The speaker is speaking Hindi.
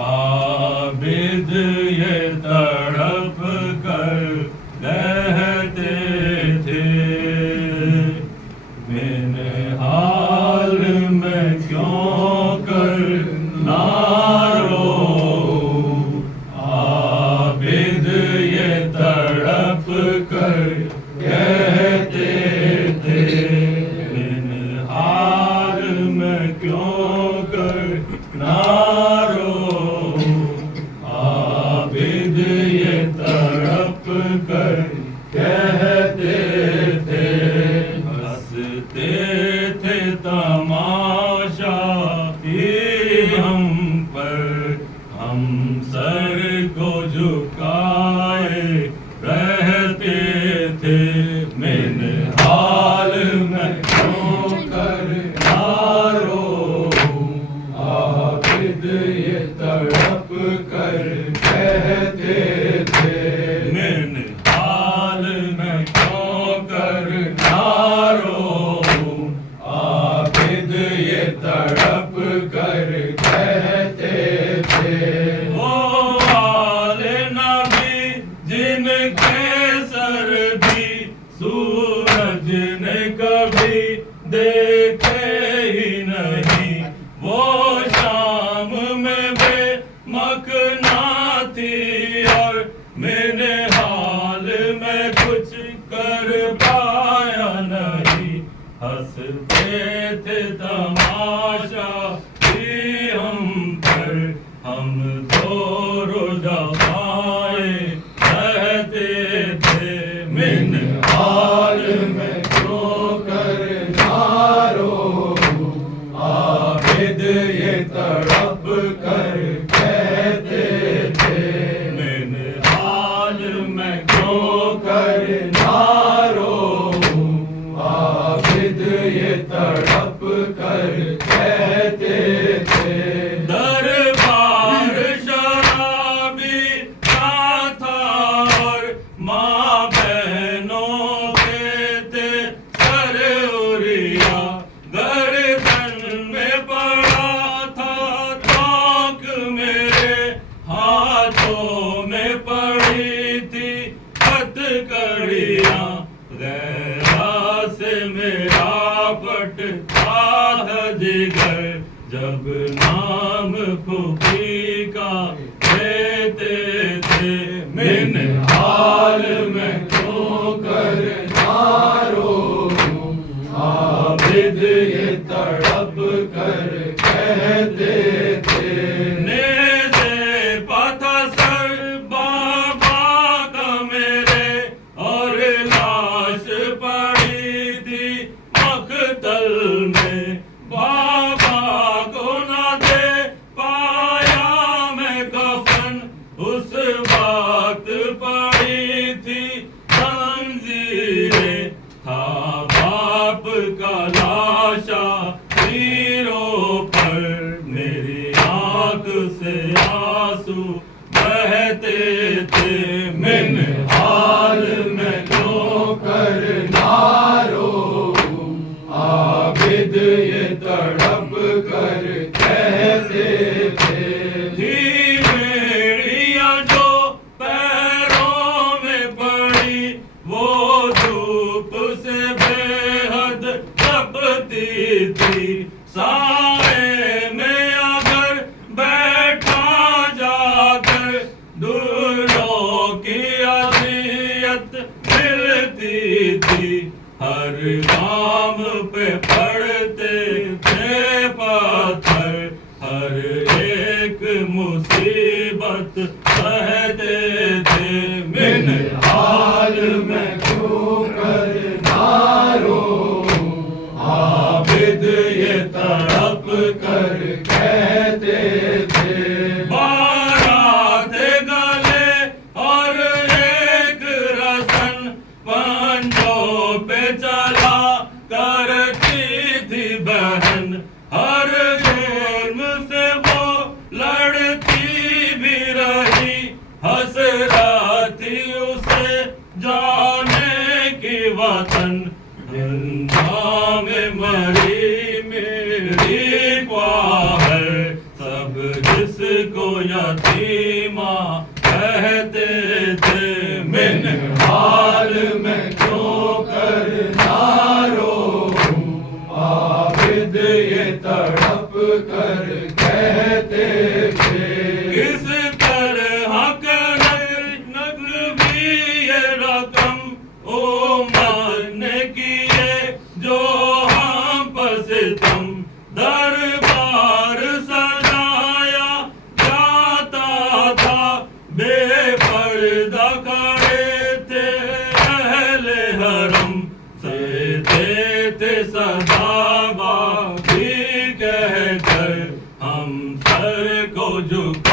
आबिद ये तड़प कर रहते थे, मेरे हाल में क्यों कर ना रो। आबिद ये तड़प कर कहते थे, मेरे हाल में क्यों कर ना रो। आबिद ये तड़प कर कहते थे, हंसते थे तमाशा ही हम पर, हम सर को झुकाए रहते थे। मेरे हाल में क्यों कर ना रो। आबिद ये तड़प कर कहते थे, मेरे हाल में क्यों कर ना रो। आबिद ये तड़प कर कहते थे। वो वाले नबी जिनके सर भी सूरज ने कभी देखे ही नहीं, वो शाम में बेमकना थी और मेरे हाल में कुछ कर पाया नहीं। हंसते थे तमाशा ही हम पर, हम जोर दबाए रहते थे। मेरे हाल में क्यों कर ना रो। आबिद ये तड़प कर कहते थे, मेरे हाल में क्यों कर ना रो। आबिद ये तड़प कर कहते थे। दरबार शराबी का था और माँ बहनों के थे सर उरिया, गर्दन में पड़ा था तोक, मेरे हाथों में पड़ी थी हथकड़ियाँ। गैरा से मेरा फटता था जिगर, जब नाम खुफी का लेते थे। मेरे हाल में क्यों कर ना रो। आबिद ये तड़प कर कहते थे। नेज़े पाथा सर बाबा का मेरे, और लाश पड़ी थी मकतल में। बाबा को ना दे पाया मैं कफन, उस बात पड़ी थी जंजीरें। था बाप का लाशा तीरों पर, मेरी आँख से आंसू बहते थे। मेरे हाल में क्यों कर ना रो। आबिद ये तड़प कर कहते थे। थी बेड़ियाँ जो पैरों में पड़ी, वो धूप से बेहद तपती थी। साए में अगर बैठा जाकर जिसको यतीमा कहते थे, मिन हाल में क्यों करना रोऊं, आबिद ये तड़प कर कहते थे। किस तरह कर नकवी ये रकम ओ माने किए जो हम पसितम, दरबार सजाया जाता था, बेपर्दा खड़े थे अहले हरम, सहते थे सदा बाकी कहकर हम सर को झुका